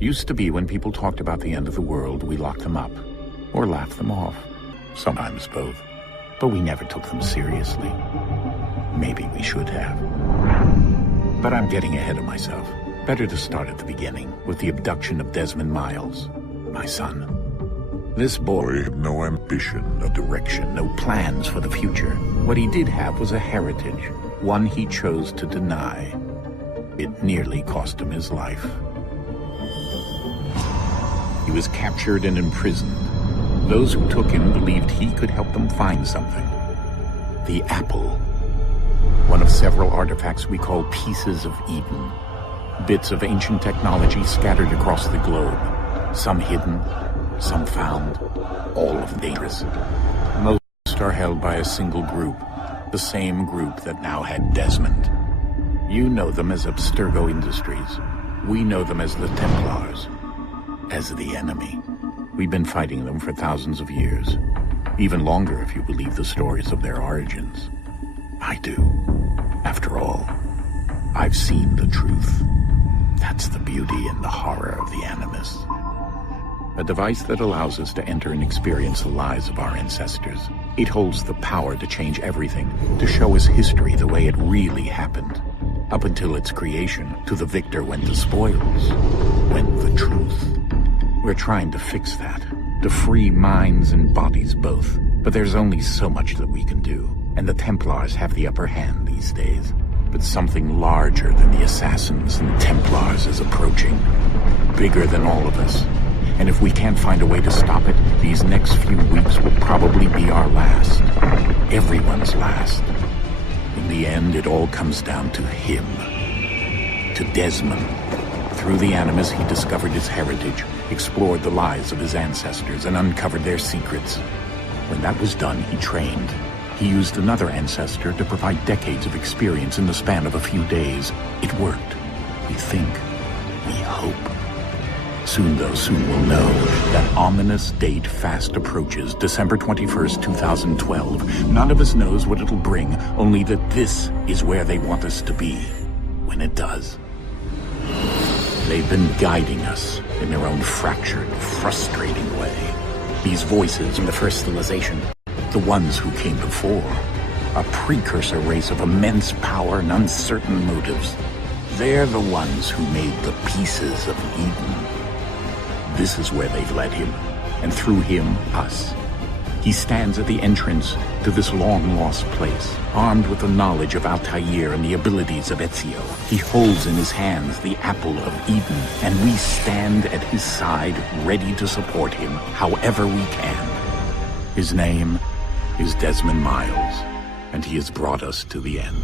Used to be when people talked about the end of the world, we locked them up. Or laughed them off. Sometimes both. But we never took them seriously. Maybe we should have. But I'm getting ahead of myself. Better to start at the beginning, with the abduction of Desmond Miles, my son. This boy had no ambition, no direction, no plans for the future. What he did have was a heritage, one he chose to deny. It nearly cost him his life. He was captured and imprisoned. Those who took him believed he could help them find something. The apple. One of several artifacts we call Pieces of Eden. Bits of ancient technology scattered across the globe. Some hidden, some found, all of them dangerous. Most are held by a single group, the same group that now had Desmond. You know them as Abstergo Industries. We know them as the Templars, as the enemy. We've been fighting them for thousands of years, even longer if you believe the stories of their origins. I do. After all, I've seen the truth. That's the beauty and the horror of the Animus. A device that allows us to enter and experience the lives of our ancestors. It holds the power to change everything, to show us history the way it really happened. Up until its creation, to the victor went the spoils, went the truth. We're trying to fix that, to free minds and bodies both. But there's only so much that we can do, and the Templars have the upper hand these days. But something larger than the Assassins and Templars is approaching, bigger than all of us. And if we can't find a way to stop it, these next few weeks will probably be our last. Everyone's last. In the end, it all comes down to him. To Desmond. Through the Animus, he discovered his heritage, explored the lives of his ancestors, and uncovered their secrets. When that was done, he trained. He used another ancestor to provide decades of experience in the span of a few days. It worked. We think. We hope. Soon, though, soon we'll know. That ominous date fast approaches, December 21st, 2012. None of us knows what it'll bring, only that this is where they want us to be, when it does. They've been guiding us in their own fractured, frustrating way. These voices in the first civilization, the ones who came before, a precursor race of immense power and uncertain motives. They're the ones who made the Pieces of Eden. This is where they've led him, and through him, us. He stands at the entrance to this long-lost place, armed with the knowledge of Altair and the abilities of Ezio. He holds in his hands the Apple of Eden, and we stand at his side, ready to support him however we can. His name is Desmond Miles, and he has brought us to the end.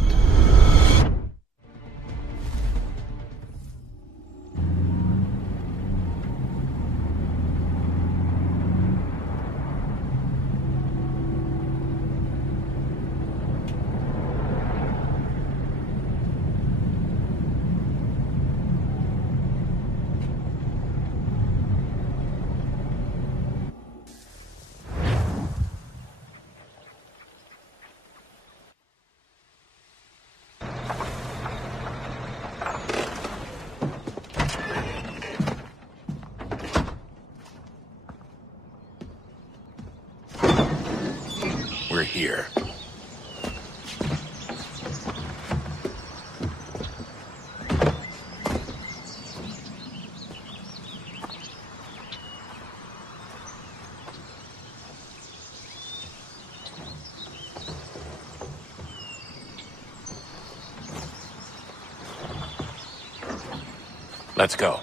We're here. Let's go.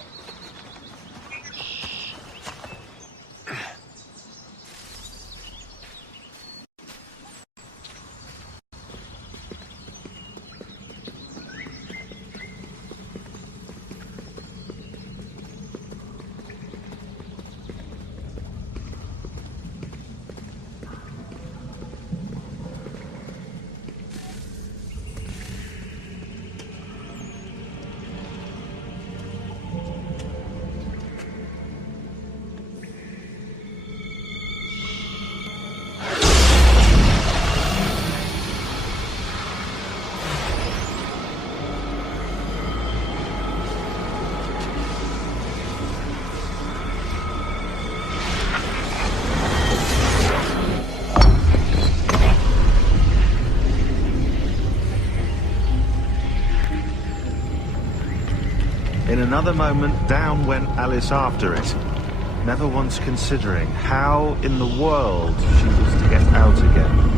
another moment down went Alice after it, never once considering how in the world she was to get out again.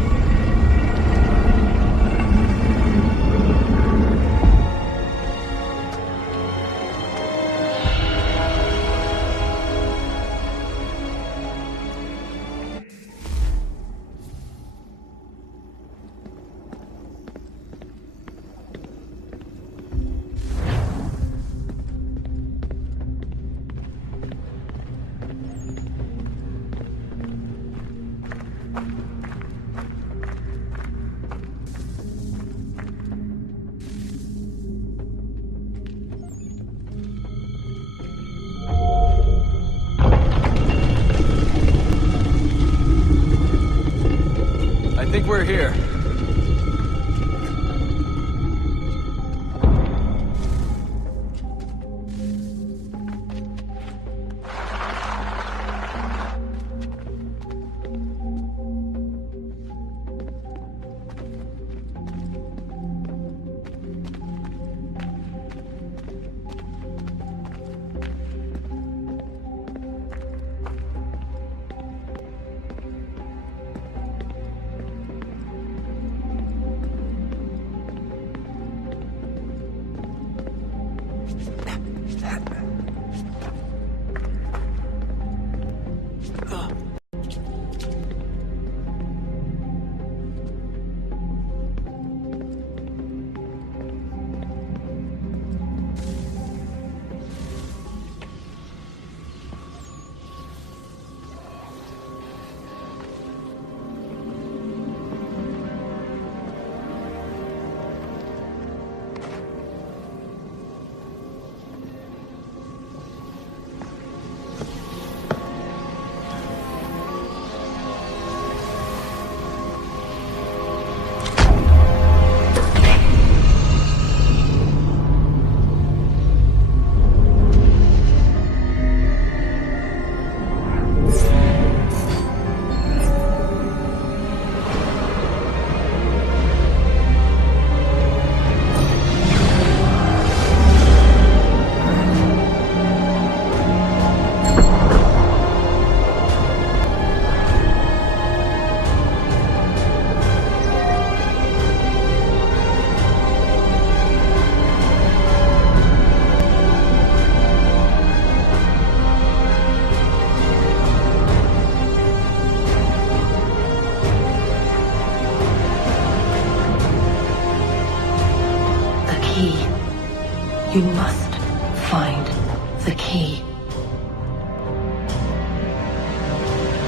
I think we're here. You must find the key.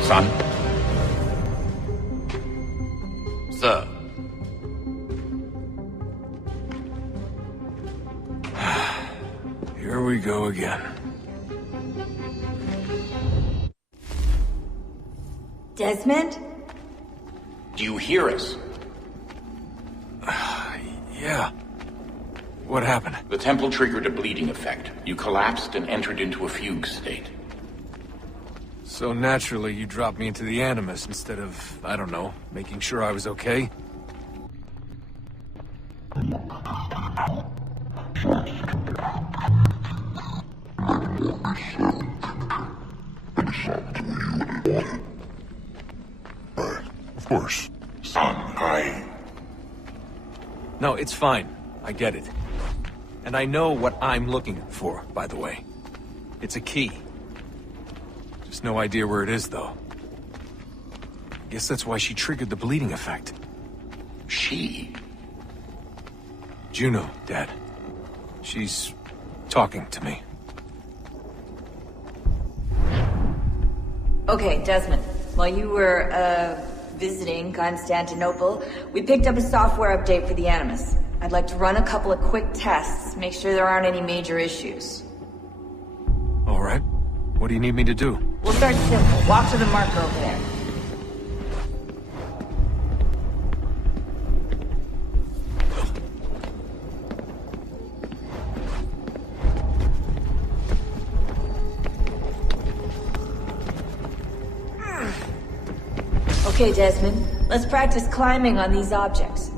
Son? Sir. Here we go again. Desmond? Do you hear us? Yeah. What happened? The temple triggered a bleeding effect. You collapsed and entered into a fugue state. So naturally, you dropped me into the Animus instead of, I don't know, making sure I was okay? Of course. Son, No, it's fine. I get it. And I know what I'm looking for, by the way. It's a key. Just no idea where it is, though. Guess that's why she triggered the bleeding effect. She? Juno, Dad. She's talking to me. Okay, Desmond. While you were, visiting Constantinople, we picked up a software update for the Animus. I'd like to run a couple of quick tests, make sure there aren't any major issues. All right. What do you need me to do? We'll start simple. Walk to the marker over there. Okay, Desmond. Let's practice climbing on these objects.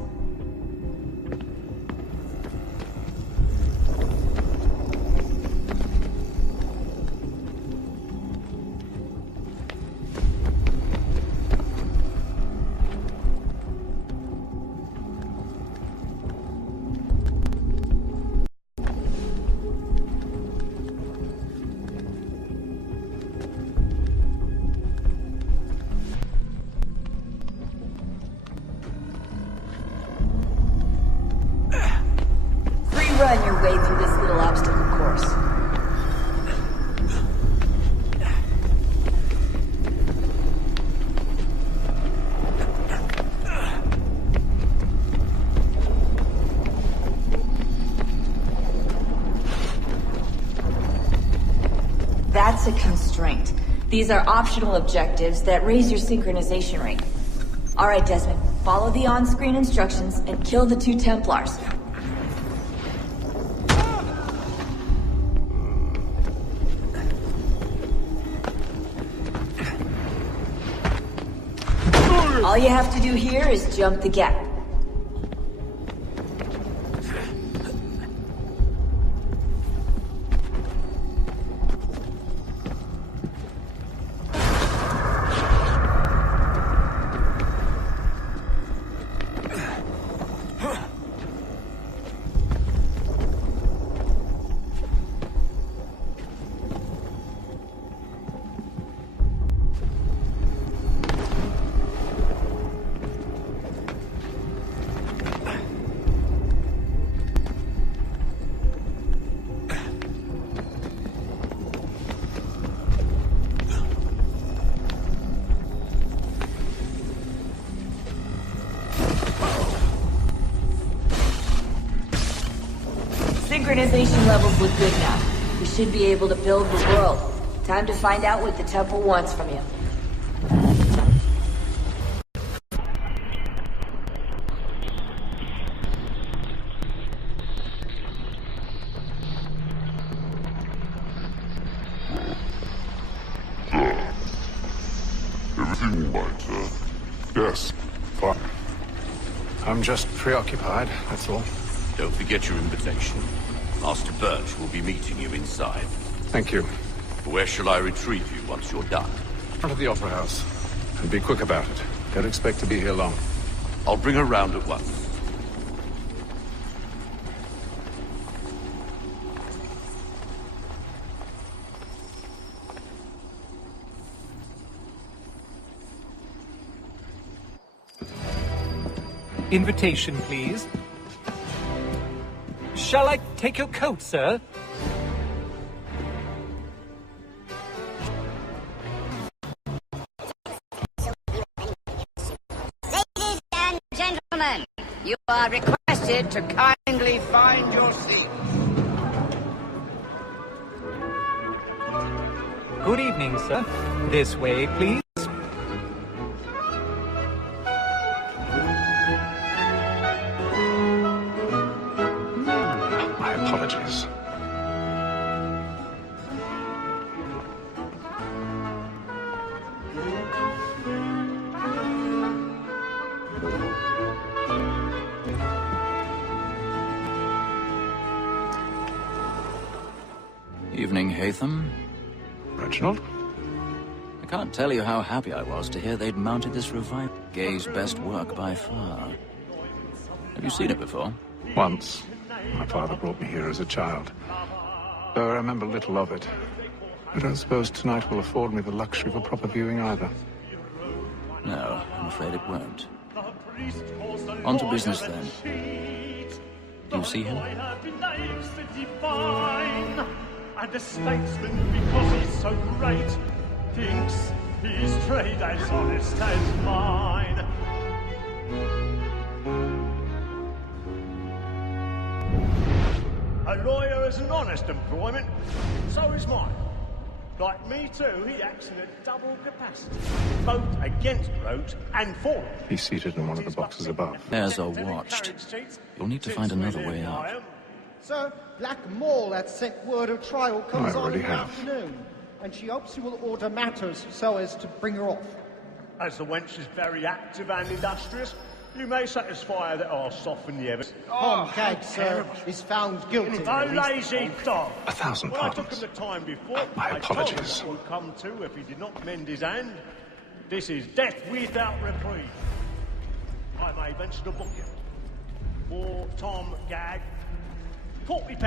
That's a constraint. These are optional objectives that raise your synchronization rate. Alright, Desmond. Follow the on-screen instructions and kill the 2 Templars. All you have to do here is jump the gap. Synchronization levels look good now. We should be able to build the world. Time to find out what the temple wants from you. Everything all right, sir? Yes. Fine. I'm just preoccupied, that's all. Don't forget your invitation. Master Birch will be meeting you inside. Thank you. Where shall I retrieve you once you're done? Front of the Opera House. And be quick about it. Don't expect to be here long. I'll bring her round at once. Invitation, please. Shall I take your coat, sir? Ladies and gentlemen, you are requested to kindly find your seats. Good evening, sir. This way, please. Apologies. Evening, Haytham. Reginald? I can't tell you how happy I was to hear they'd mounted this revival. Gay's best work by far. Have you seen it before? Once. My father brought me here as a child. Though I remember little of it. I don't suppose tonight will afford me the luxury of a proper viewing either. No, I'm afraid it won't. On to business then. Do you see him? And a statesman, because he's so great, thinks his trade as honest as mine. A lawyer is an honest employment, so is mine. Like me too, he acts in a double capacity, both against Roach and for him. He's seated in one of the boxes above. Airs are watched. You'll need to find another way out. Sir, Black Mall had sent word of trial comes on in the have. afternoon, and she hopes you will order matters so as to bring her off. As the wench is very active and industrious, you may satisfy her that I'll soften the evidence. Tom Gag, sir, is found guilty. A lazy dog! 1,000 When I took pardons. him the time before, My I told him apologies. what would come to if he did not mend his hand. This is death without reprieve. I may venture to book you. For Tom Gag, £40.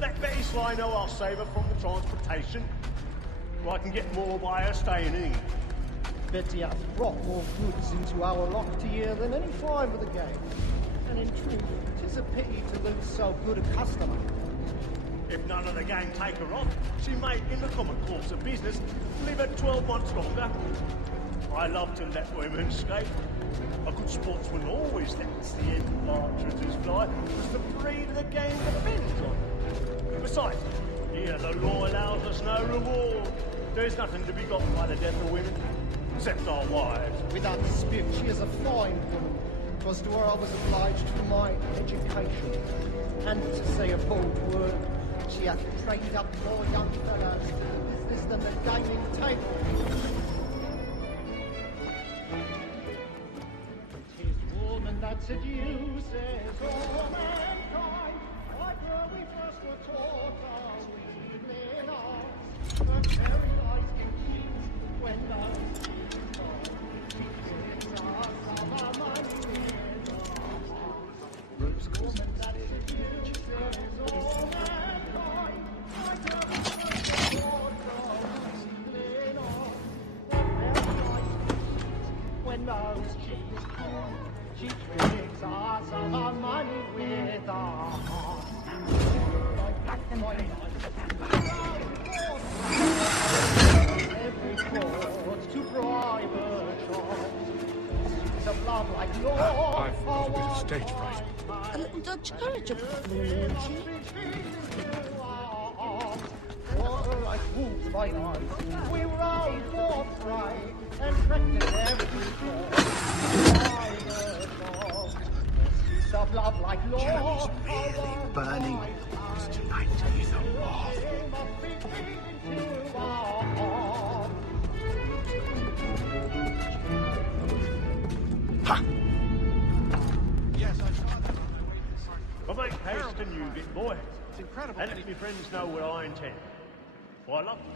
Let Betty Sly know I'll save her from the transportation, or I can get more by her staying in England. Betty hath brought more goods into our loft here than any five of the gang. And in truth, 'tis a pity to lose so good a customer. If none of the gang take her off, she may, in the common course of business, live her 12 months longer. I love to let women skate. A good sportsman always lets the end partridges fly, because the breed of the game depends on it. Besides, the here, the law allows us no reward. There's nothing to be got by the death of women, except our wives. Without dispute, she is a fine woman. 'Twas to her I was obliged for my education. And to say a bold word, she hath trained up more young fellows to the business than the gaming table. Tis woman that seduces all mankind. Like her we first were taught our evening arts. Her very eyes can cheat when those cheats us of our money in our hearts. Woman that seduces all mankind. Like her we first were taught our evening arts. Her very eyes can cheat when those cheats come. She tricks us of our money with our hearts. Every court to bribe a child. Seeds of love like yours. I've got a bit of stage fright. A little Dutch courage of Like wolves by night, we rode for prey and practiced every seeds of love like yours. Really burning. Tonight is a war. Ha! Yes, I saw that. Well, make haste and use it, boy. It's incredible. And let me friends know what I intend. For I love them.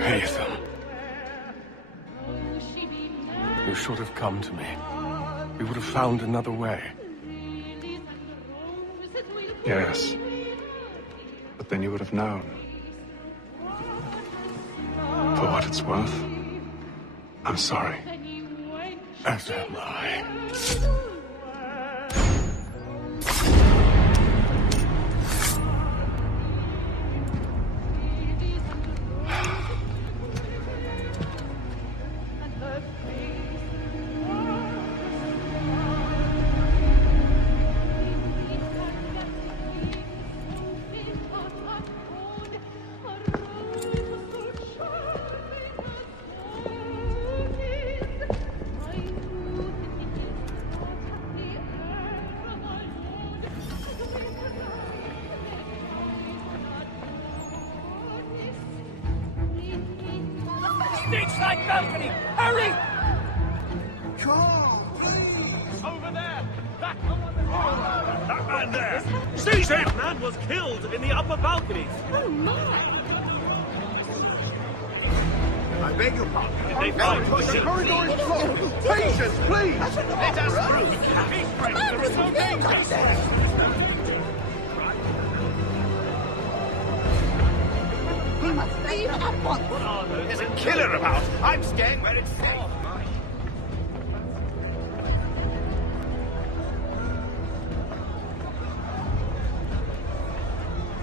Haytham. You should have come to me. We would have found another way. Yes. But then you would have known. For what it's worth, I'm sorry. As am I. Stage-side balcony! Hurry! Carl, please! Over there! That man there! Seize him! Man was killed in the upper balconies! Oh, my! I beg your pardon. Did they find the corridor is closed. Patience, please! Let us through! There is no danger! We must leave at once! There's a killer about! I'm staying where it's safe.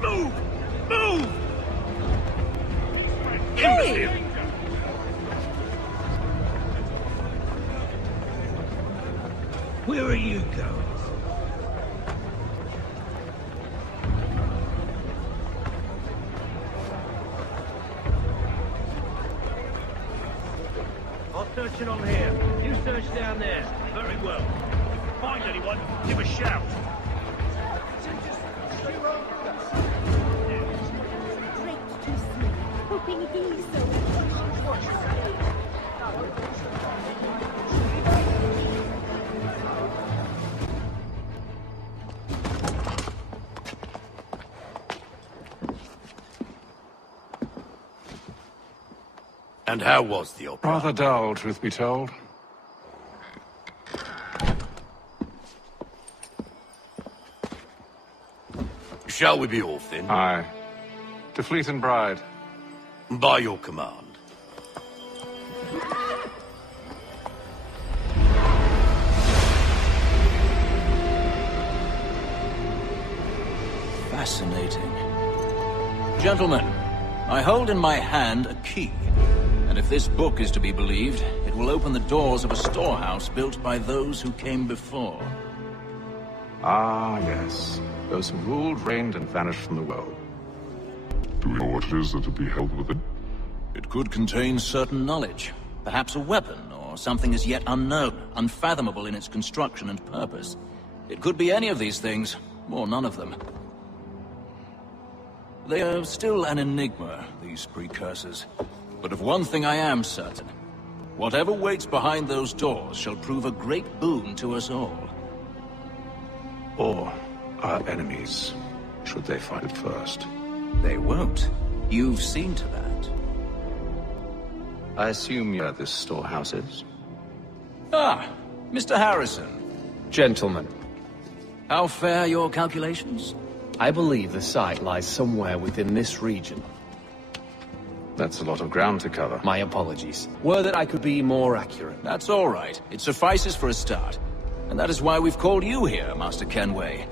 Move! Move! Hey! Where are you going? I'll search it on here. You search down there. Very well. If you find anyone, give a shout. Straight to Smith, hoping he's so... And how was the opera? Rather dull, truth be told. Shall we be off then? Aye. To Fleet and Bride. By your command. Fascinating. Gentlemen, I hold in my hand a key. And if this book is to be believed, it will open the doors of a storehouse built by those who came before. Ah, yes. Those who ruled, reigned, and vanished from the world. Do we know what it is that would be held within? It could contain certain knowledge. Perhaps a weapon, or something as yet unknown, unfathomable in its construction and purpose. It could be any of these things, or none of them. They are still an enigma, these precursors. But of one thing I am certain. Whatever waits behind those doors shall prove a great boon to us all. Or our enemies, should they find it first. They won't. You've seen to that. I assume you're at this storehouse is? Ah, Mr. Harrison. Gentlemen. How fare your calculations? I believe the site lies somewhere within this region. That's a lot of ground to cover. My apologies. Were that I could be more accurate. That's all right. It suffices for a start. And that is why we've called you here, Master Kenway.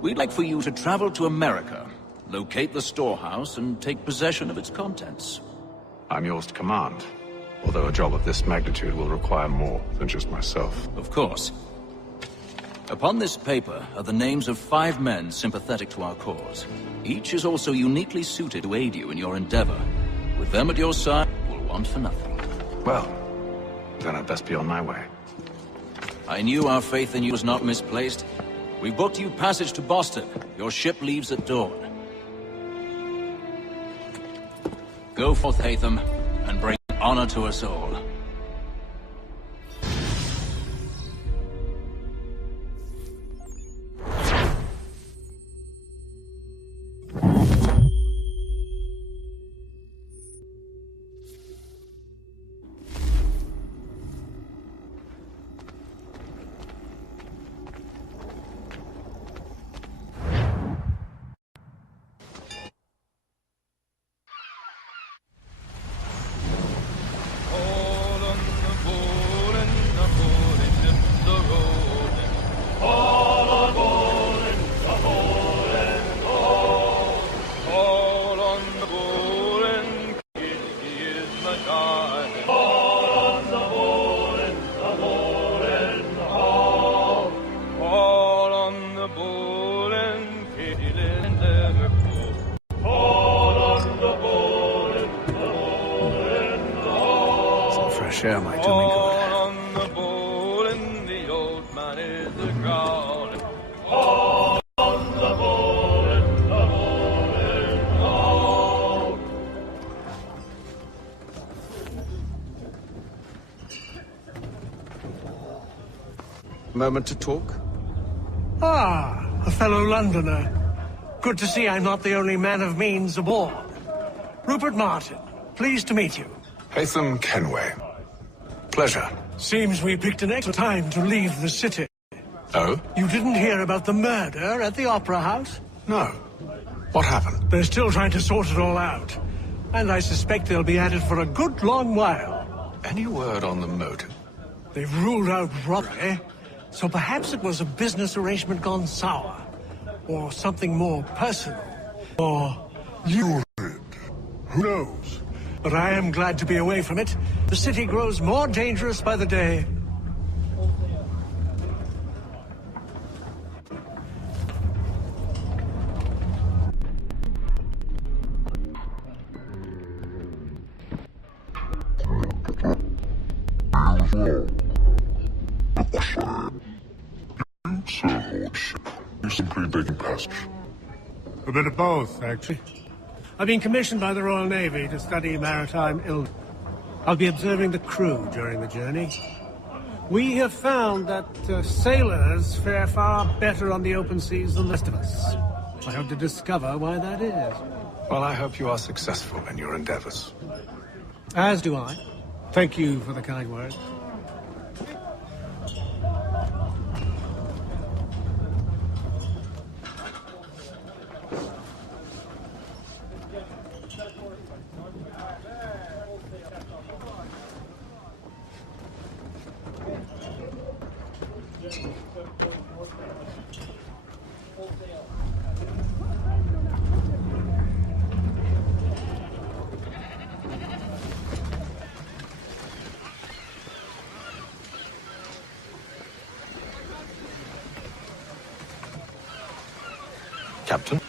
We'd like for you to travel to America, locate the storehouse, and take possession of its contents. I'm yours to command. Although a job of this magnitude will require more than just myself. Of course. Upon this paper are the names of 5 men sympathetic to our cause. Each is also uniquely suited to aid you in your endeavor. With them at your side, you will want for nothing. Well, then I'd best be on my way. I knew our faith in you was not misplaced. We booked you passage to Boston. Your ship leaves at dawn. Go forth, Hatham, and bring honor to us all. Share my doing good. Moment to talk? Ah, a fellow Londoner. Good to see I'm not the only man of means aboard. Rupert Martin, pleased to meet you. Hatham Kenway. Pleasure. Seems we picked an excellent time to leave the city. Oh? You didn't hear about the murder at the Opera House? No. What happened? They're still trying to sort it all out. And I suspect they'll be at it for a good long while. Any word on the motive? They've ruled out robbery, so perhaps it was a business arrangement gone sour. Or something more personal. Or lurid. Who knows? But I am glad to be away from it. The city grows more dangerous by the day. You're simply taking passage. A bit of both, actually. I've been commissioned by the Royal Navy to study maritime illness. I'll be observing the crew during the journey. We have found that sailors fare far better on the open seas than the rest of us. I hope to discover why that is. Well, I hope you are successful in your endeavors. As do I. Thank you for the kind words. Captain.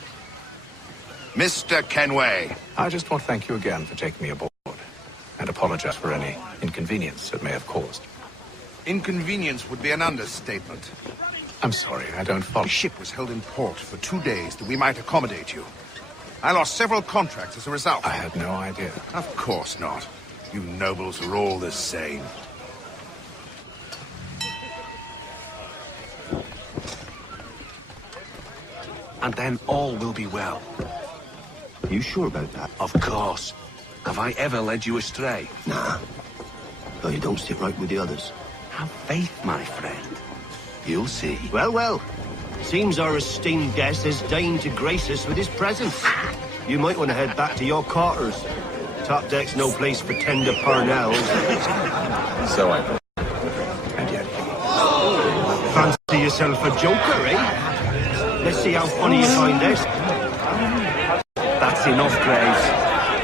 Mr. Kenway. I just want to thank you again for taking me aboard, and apologize for any inconvenience it may have caused. Inconvenience would be an understatement. I'm sorry, I don't follow. The ship was held in port for 2 days that we might accommodate you. I lost several contracts as a result. I had no idea. Of course not. You nobles are all the same. And then all will be well. You sure about that? Of course. Have I ever led you astray? Nah. Though you don't stick right with the others. Have faith, my friend. You'll see. Well, well. Seems our esteemed guest has deigned to grace us with his presence. You might want to head back to your quarters. Top deck's no place for tender parnells. So I thought. And yet... Fancy yourself a joker, eh? Let's see how funny you find this. That's enough, Graves.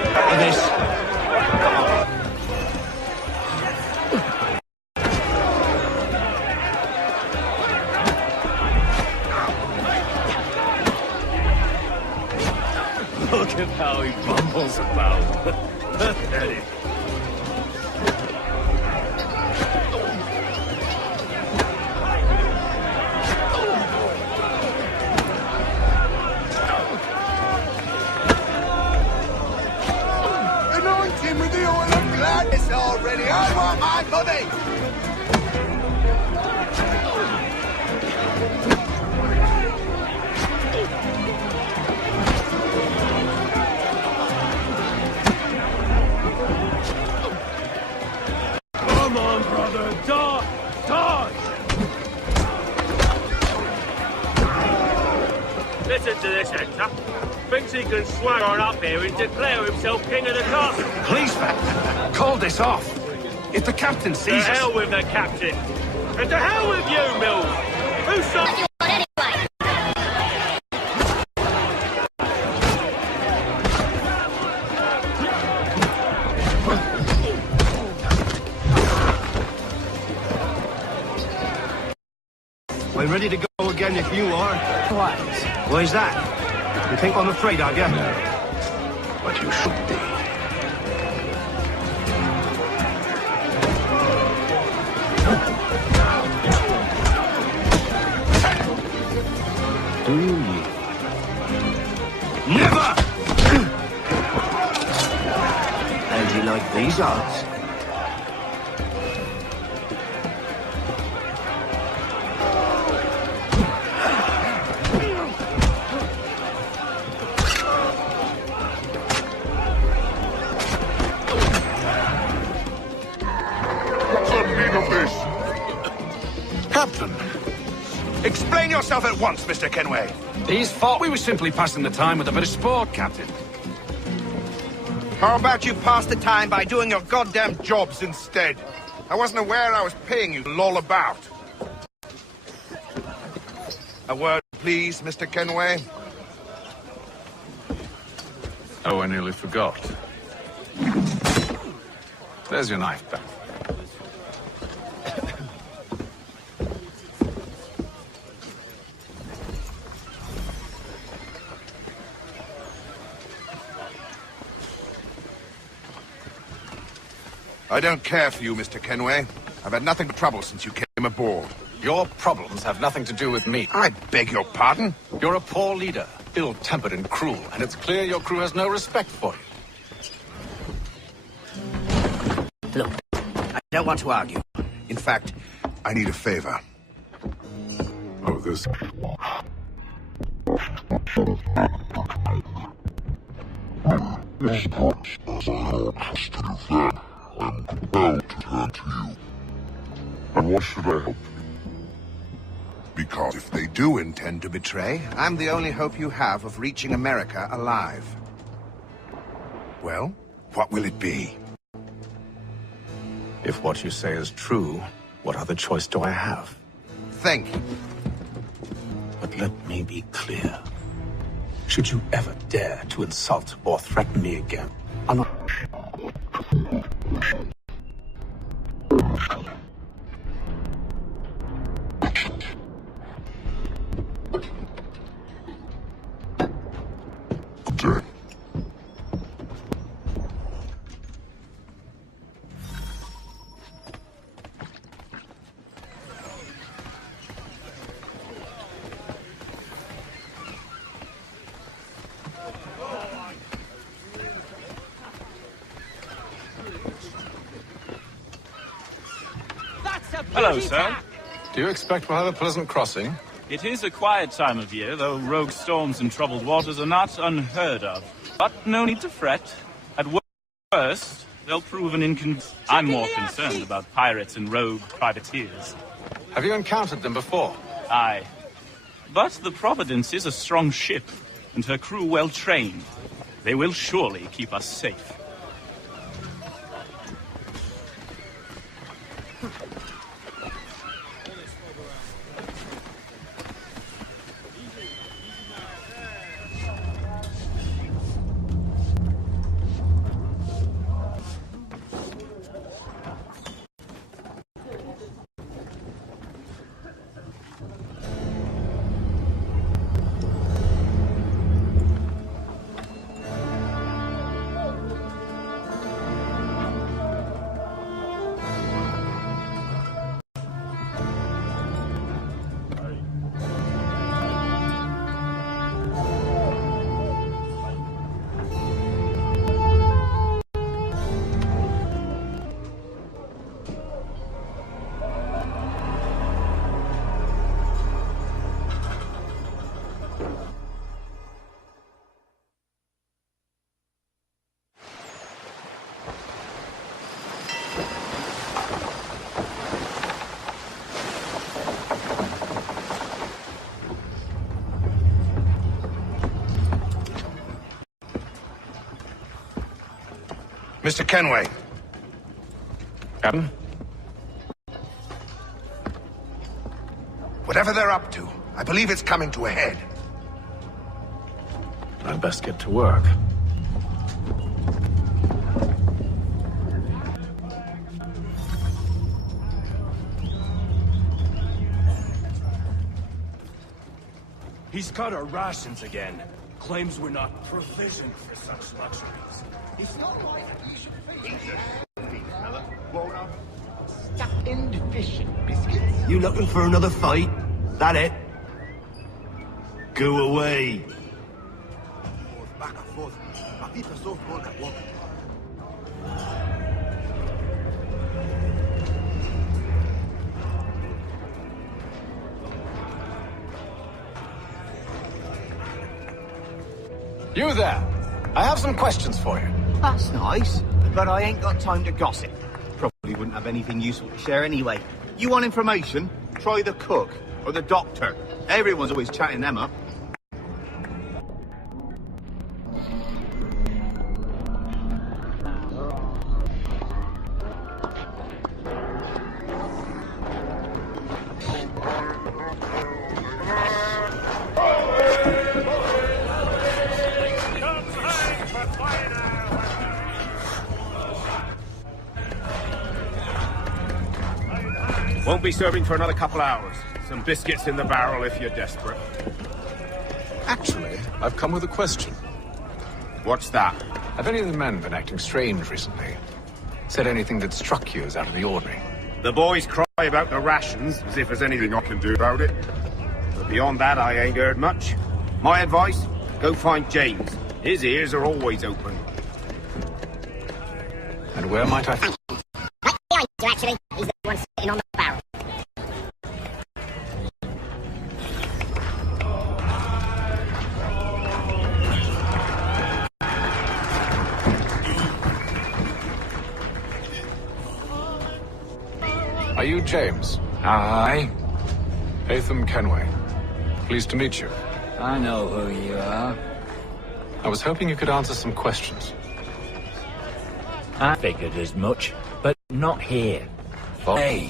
Look at this. Look at how he bumbles about. Pathetic. Anoint him with the oil of gladness already. I want my money. Come on, brother. Dodge! Dodge! Listen to this, Hector. Thinks he can swagger on up here and declare himself king of the castle. Please, man. Call this off. If the captain sees us... To hell with the captain. And to hell with you, Mills. Who saw you anyway? We're ready to go again if you are. What? Why's that? You think I'm afraid of you? No. But you should be. Do you? Never! How do you like these odds? Captain! Explain yourself at once, Mr. Kenway. These thought we were simply passing the time with a bit of sport, Captain. How about you pass the time by doing your goddamn jobs instead? I wasn't aware I was paying you to loll about. A word, please, Mr. Kenway. Oh, I nearly forgot. There's your knife back. I don't care for you, Mr. Kenway. I've had nothing but trouble since you came aboard. Your problems have nothing to do with me. I beg your pardon? You're a poor leader, ill-tempered and cruel, and it's clear your crew has no respect for you. Look, I don't want to argue. In fact, I need a favor. Oh, this... I'm compelled to turn to you. And what should I help you? Because if they do intend to betray, I'm the only hope you have of reaching America alive. Well, what will it be? If what you say is true, what other choice do I have? Think. But let me be clear. Should you ever dare to insult or threaten me again, I'm not... Hello, sir. Do you expect we'll have a pleasant crossing? It is a quiet time of year, though rogue storms and troubled waters are not unheard of. But no need to fret. At worst, they'll prove an inconvenience. I'm more concerned about pirates and rogue privateers. Have you encountered them before? Aye. But the Providence is a strong ship, and her crew well trained. They will surely keep us safe. Mr. Kenway. Captain? Whatever they're up to, I believe it's coming to a head. I'd best get to work. He's cut our rations again. Claims we're not provisioned for such luxuries. It's not like you should think fella. Stuffed fish biscuits. You looking for another fight? That it? Go away. Back and forth. My people so fond at walking. You there! I have some questions for you. That's nice, but I ain't got time to gossip. Probably wouldn't have anything useful to share anyway. You want information? Try the cook or the doctor. Everyone's always chatting them up. Won't be serving for another couple hours. Some biscuits in the barrel if you're desperate. Actually, I've come with a question. What's that? Have any of the men been acting strange recently? Said anything that struck you as out of the ordinary? The boys cry about the rations, as if there's anything I can do about it. But beyond that, I ain't heard much. My advice, go find James. His ears are always open. And where might I find him? Actually, he's the one sitting on the barrel. Are you James? Aye. Haytham Kenway. Pleased to meet you. I know who you are. I was hoping you could answer some questions. I figured as much, but not here. Hey.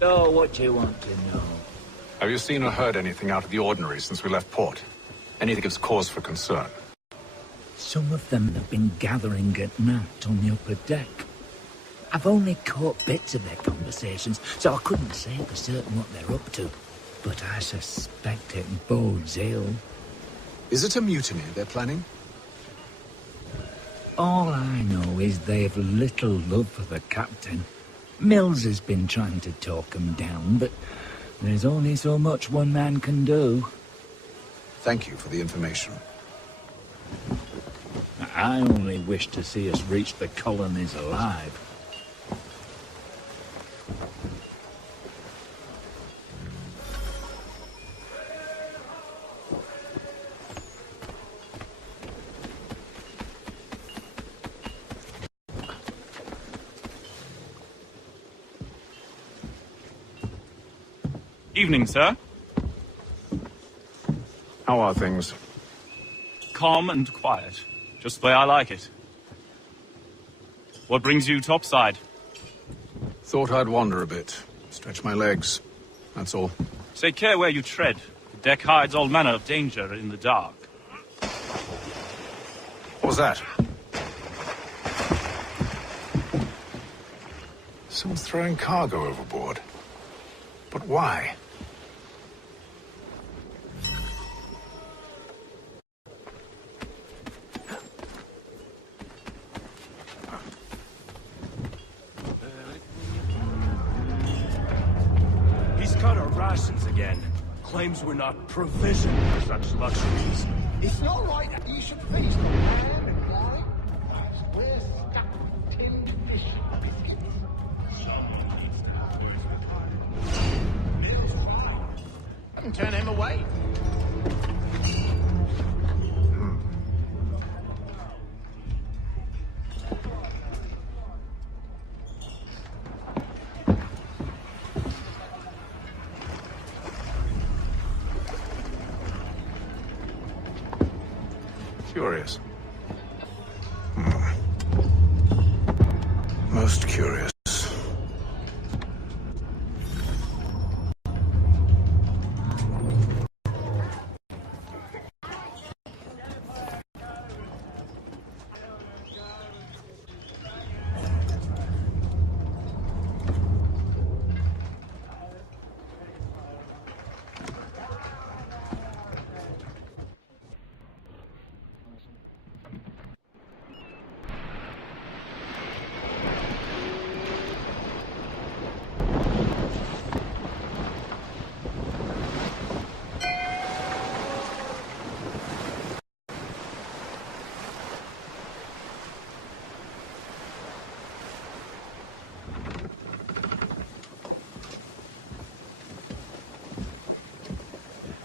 So, what do you want to know? Have you seen or heard anything out of the ordinary since we left port? Anything that gives cause for concern? Some of them have been gathering at night on the upper deck. I've only caught bits of their conversations, so I couldn't say for certain what they're up to. But I suspect it bodes ill. Is it a mutiny they're planning? All I know is they've little love for the captain. Mills has been trying to talk him down, but there's only so much one man can do. Thank you for the information. I only wish to see us reach the colonies alive. Evening, sir. How are things? Calm and quiet. Just the way I like it. What brings you topside? Thought I'd wander a bit. Stretch my legs. That's all. Take care where you tread. The deck hides all manner of danger in the dark. What was that? Someone's throwing cargo overboard. But why? He's cut our rations again. Claims we're not provisioned for such luxuries. It's not right that you should feast on man and wine. We're stuck on tinned fish and biscuits. And turn him away. Curious. Most curious.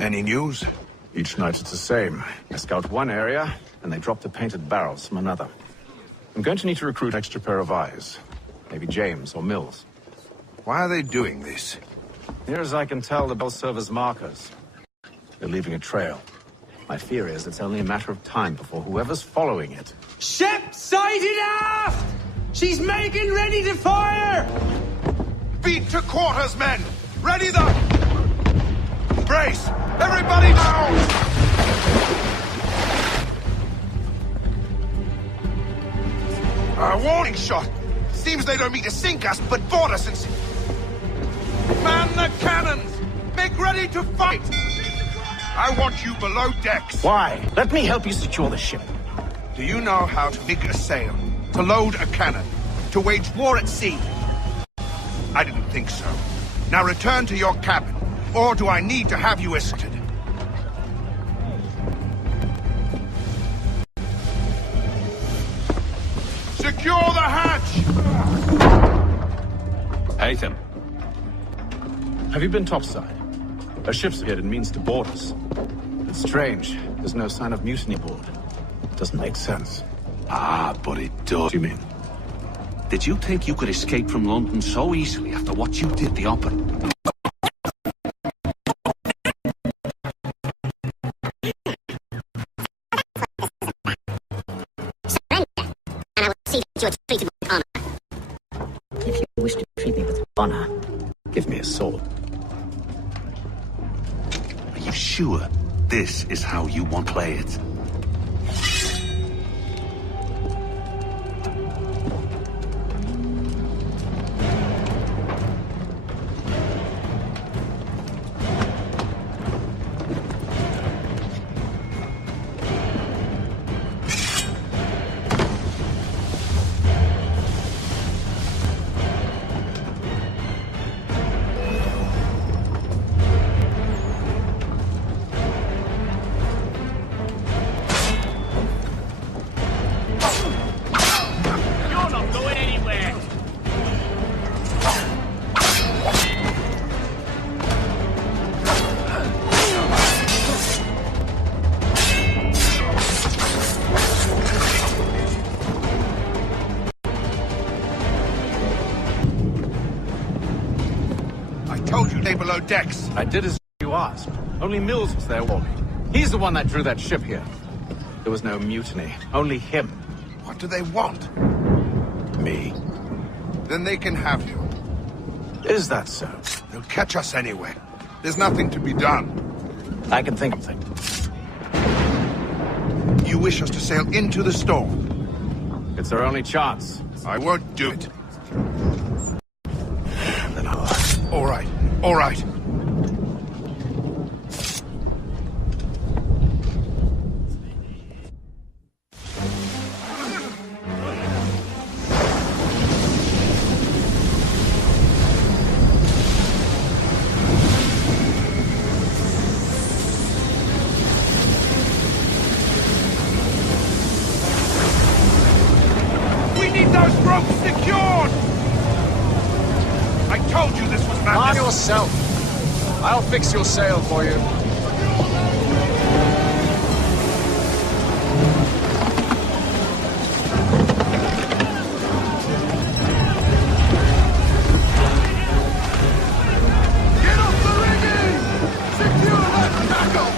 Any news? Each night it's the same. I scout one area, and they drop the painted barrels from another. I'm going to need to recruit an extra pair of eyes. Maybe James or Mills. Why are they doing this? Near as I can tell, the bell serve as markers. They're leaving a trail. My fear is it's only a matter of time before whoever's following it... Ship sighted aft! She's making ready to fire! Beat to quarters, men! Ready the... Brace! Everybody down! A warning shot! Seems they don't mean to sink us, but board us and... Man the cannons! Make ready to fight! I want you below decks. Why? Let me help you secure the ship. Do you know how to rig a sail? To load a cannon? To wage war at sea? I didn't think so. Now return to your cabin. Or do I need to have you escorted? Secure the hatch! Haytham. Have you been topside? A ship's appeared and means to board us. It's strange. There's no sign of mutiny aboard. Doesn't make sense. Ah, but it does. You mean? Did you think you could escape from London so easily after what you did the opera? If you wish to treat me with honor, give me a sword. Are you sure this is how you want to play it? told you they below decks. I did as you asked. Only Mills was there warning. He's the one that drew that ship here. There was no mutiny. Only him. What do they want? Me. Then they can have you. Is that so? They'll catch us anyway. There's nothing to be done. I can think of things. You wish us to sail into the storm? It's our only chance. I won't do it. Then I'll... All right. All right. Those ropes secured! I told you this was madness! Arm yourself. I'll fix your sail for you. Get off the rigging! Secure that tackle!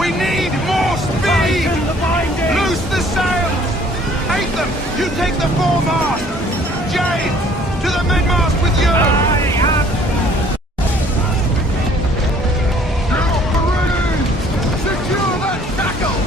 We need more speed! Loose the sails! Nathan, you take the foremast! James, to the mainmast with you! Get off the rigging! Secure that tackle!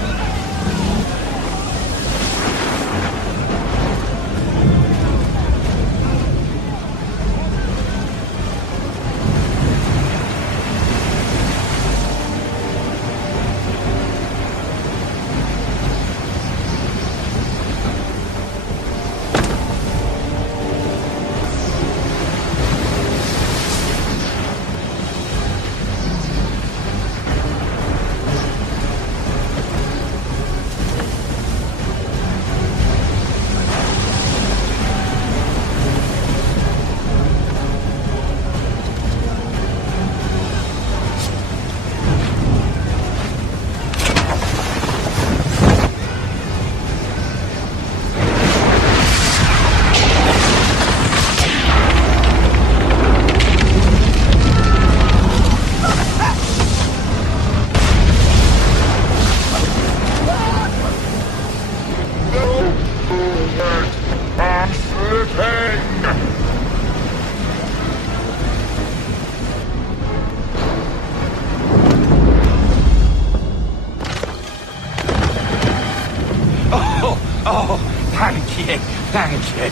Oh, thank you, thank you.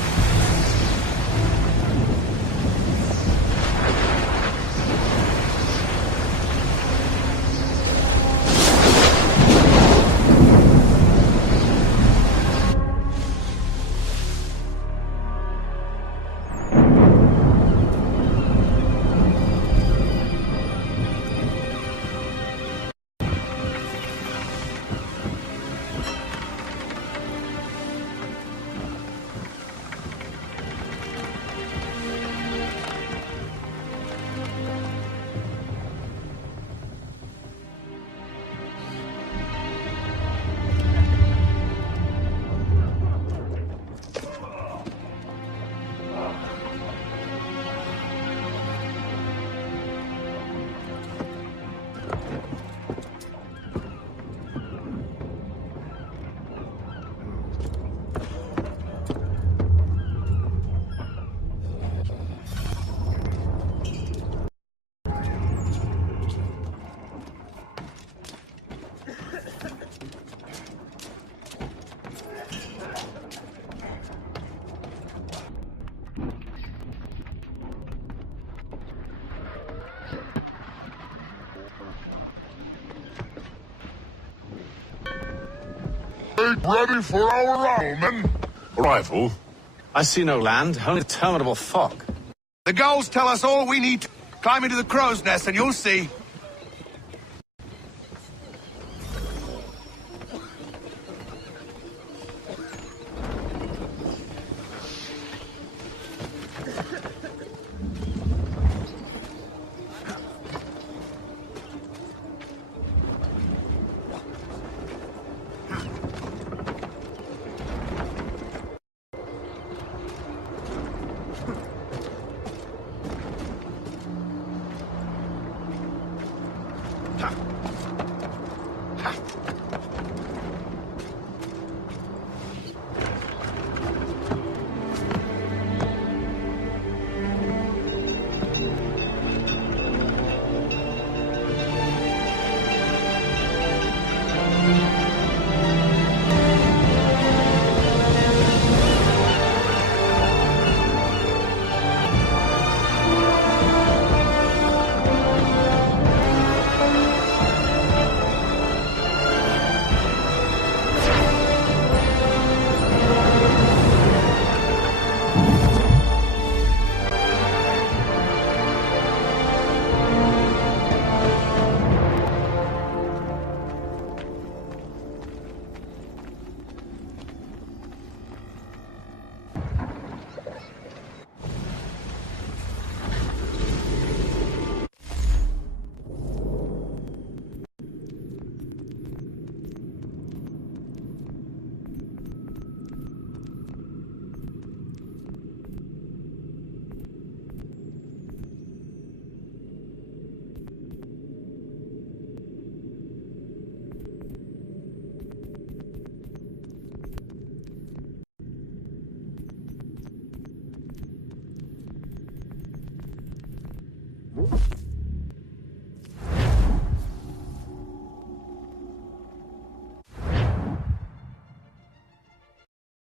Ready for our arrival, men? Arrival? I see no land, only interminable fog. The gulls tell us all we need to climb into the crow's nest and you'll see. What?